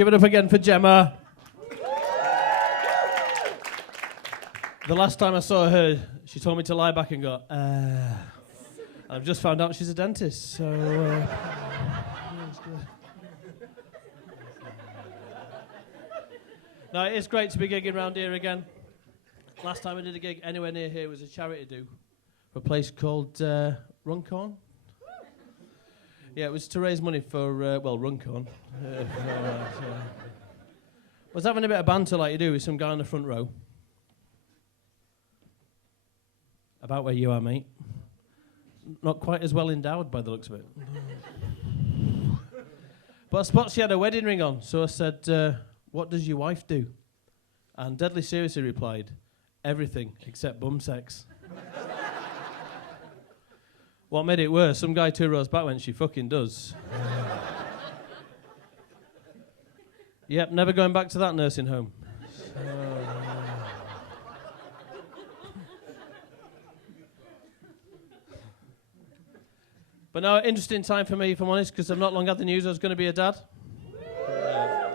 Give it up again for Gemma. The last time I saw her, she told me to lie back and go, I've just found out she's a dentist, so... it's good. No, it's great to be gigging around here again. Last time I did a gig anywhere near here was a charity do for a place called Runcorn. Yeah, it was to raise money for, Runcorn. Was having a bit of banter like you do with some guy on the front row. About where you are, mate. Not quite as well endowed by the looks of it. But I spotted she had a wedding ring on, so I said, what does your wife do? And deadly seriously replied, everything except bum sex. What made it worse, some guy 2 rows back went, she fucking does. Yep, never going back to that nursing home. But no, interesting time for me, if I'm honest, because I've not long had the news I was going to be a dad.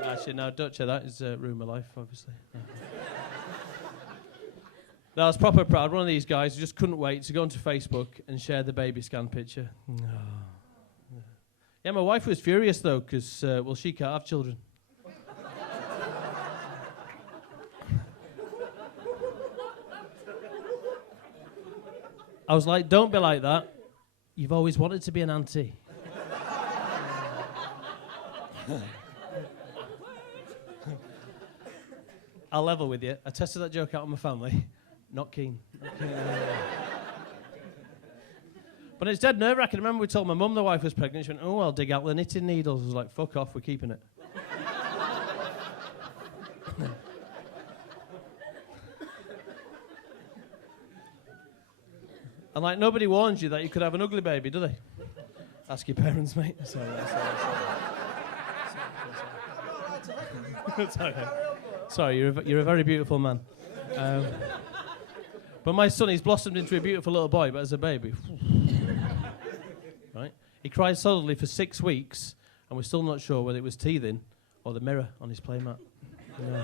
Actually, no, don't say that. It's ruined my life, obviously. No, I was proper proud. One of these guys who just couldn't wait to go onto Facebook and share the baby scan picture. Yeah, my wife was furious, though, because, she can't have children. I was like, don't be like that. You've always wanted to be an auntie. I'll level with you. I tested that joke out on my family. Not keen. But it's dead nerve-wracking. I remember we told my mum the wife was pregnant. She went, I'll dig out the knitting needles. I was like, fuck off, we're keeping it. And like, nobody warns you that you could have an ugly baby, do they? Ask your parents, mate. Sorry, you're a very beautiful man. But my son, he's blossomed into a beautiful little boy, but as a baby... Right? He cried solidly for 6 weeks, and we're still not sure whether it was teething or the mirror on his playmat. Yeah.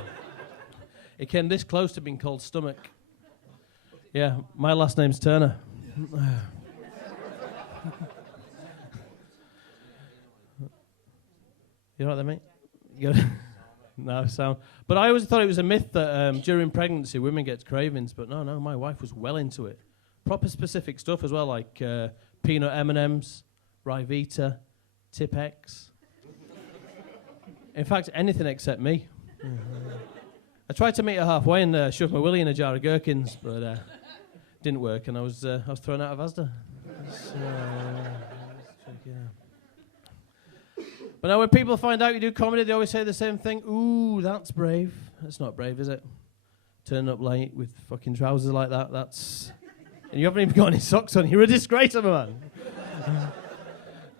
It came this close to being called stomach. Yeah, my last name's Turner. You know what I mean? No, sound. But I always thought it was a myth that during pregnancy women get cravings, but no, my wife was well into it. Proper specific stuff as well, like peanut M&Ms, Ryvita, Tip-X. In fact, anything except me. I tried to meet her halfway and shove my willy in a jar of gherkins, but didn't work, and I was thrown out of Asda. But now when people find out you do comedy, they always say the same thing. Ooh, that's brave. That's not brave, is it? Turning up late with fucking trousers like that, that's... And you haven't even got any socks on. You're a disgrace of a man.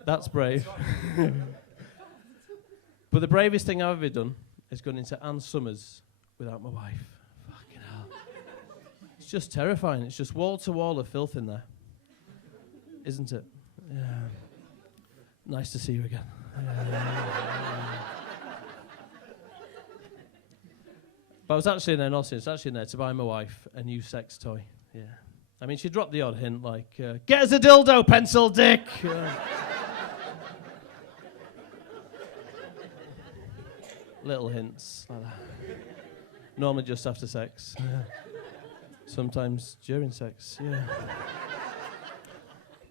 That's brave. But the bravest thing I've ever done is going into Ann Summers without my wife. Fucking hell. It's just terrifying. It's just wall to wall of filth in there. Isn't it? Yeah. Nice to see you again. But I was actually in there, not since, actually in there to buy my wife a new sex toy. Yeah. I mean, she dropped the odd hint like, get us a dildo, pencil dick! Little hints like that. Normally just after sex. Yeah. Sometimes during sex, yeah.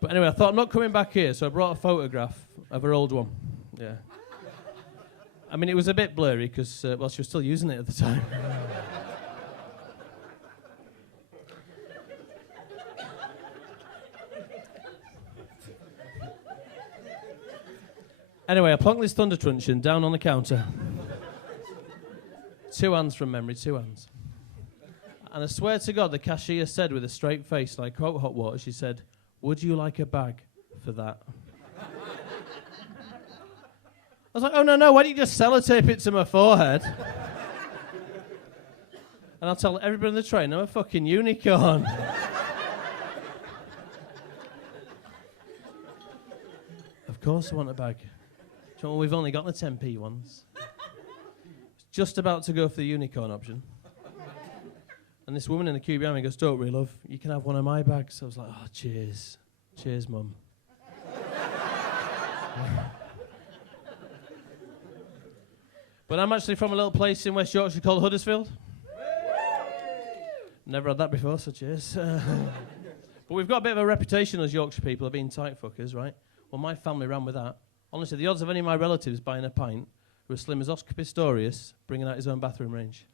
But anyway, I thought I'm not coming back here, so I brought a photograph of her old one. Yeah. I mean, it was a bit blurry because, she was still using it at the time. Anyway, I plonked this thunder truncheon down on the counter. 2 hands from memory, 2 hands. And I swear to God, the cashier said with a straight face, and I quote Hot Water, she said, "Would you like a bag for that?" I was like, oh, no, why don't you just sellotape it to my forehead? And I'll tell everybody on the train, I'm a fucking unicorn. Of course I want a bag. We've only got the 10p ones. just about to go for the unicorn option. And this woman in the queue behind me goes, "Don't worry, love, you can have one of my bags." So I was like, "Oh, cheers. Cheers, Mum." But I'm actually from a little place in West Yorkshire called Huddersfield. Never had that before, so cheers. But we've got a bit of a reputation as Yorkshire people of being tight fuckers, right? Well, my family ran with that. Honestly, the odds of any of my relatives buying a pint were as slim as Oscar Pistorius bringing out his own bathroom range.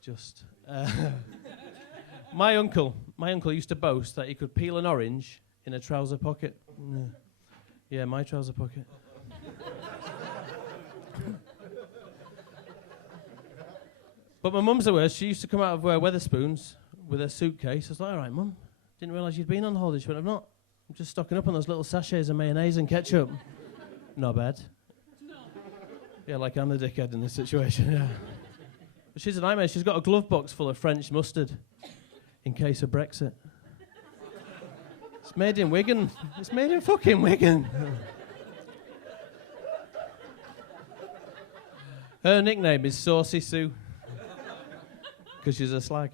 Just. My uncle used to boast that he could peel an orange in a trouser pocket. Yeah, my trouser pocket. But my mum's the worst. She used to come out of Weatherspoons with her suitcase. I was like, "All right, Mum, didn't realise you'd been on holiday." She went, "I'm not. I'm just stocking up on those little sachets of mayonnaise and ketchup." Not bad. No. Yeah, like I'm the dickhead in this situation, yeah. But she's a nightmare. She's got a glove box full of French mustard in case of Brexit. It's made in Wigan. It's made in fucking Wigan. Her nickname is Saucy Sue. Because she's a slag.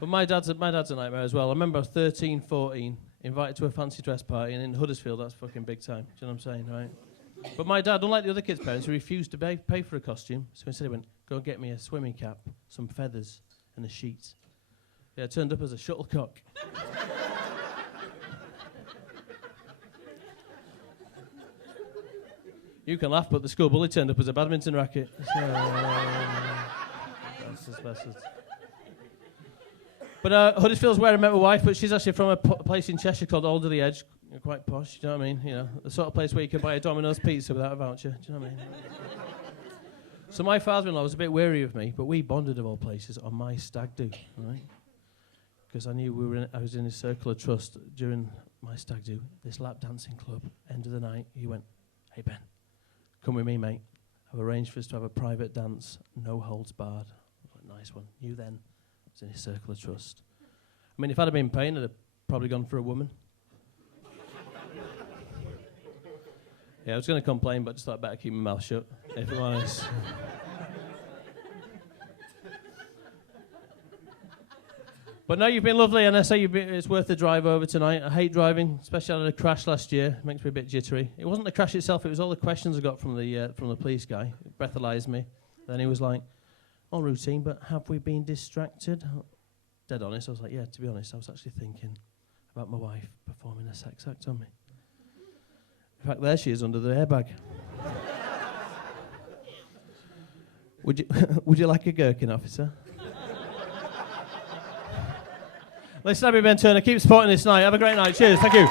But my dad's a nightmare as well. I remember 13, 14, invited to a fancy dress party, and in Huddersfield, that's fucking big time. Do you know what I'm saying, right? But my dad, unlike the other kids' parents, he refused to pay for a costume. So instead he went, "Go and get me a swimming cap, some feathers, and a sheet." Yeah, it turned up as a shuttlecock. You can laugh, but the school bully turned up as a badminton racket. Bastards. But Huddersfield's where I met my wife, but she's actually from a place in Cheshire called Alderley Edge. Quite posh, do you know what I mean? You know, the sort of place where you can buy a Domino's pizza without a voucher, do you know what I mean? So my father-in-law was a bit wary of me, but we bonded of all places on my stag do, right? Because I knew I was in his circle of trust during my stag do, this lap dancing club. End of the night, he went, "Hey Ben, come with me, mate. I've arranged for us to have a private dance, no holds barred." I was like, "Nice one." You then was in his circle of trust. I mean, if I'd have been paying, I'd have probably gone for a woman. Yeah, I was going to complain, but just thought I'd better keep my mouth shut, if I'm honest. But no, you've been lovely, and I say it's worth the drive over tonight. I hate driving, especially I had a crash last year. It makes me a bit jittery. It wasn't the crash itself, it was all the questions I got from the police guy. It breathalyzed me. Then he was like, "All routine, but have we been distracted?" Dead honest, I was like, "Yeah, to be honest, I was actually thinking about my wife performing a sex act on me." In fact, there she is under the airbag. Would you like a gherkin, officer? Listen, I'm Ben Turner. Keep supporting this night. Have a great night. Cheers. Thank you.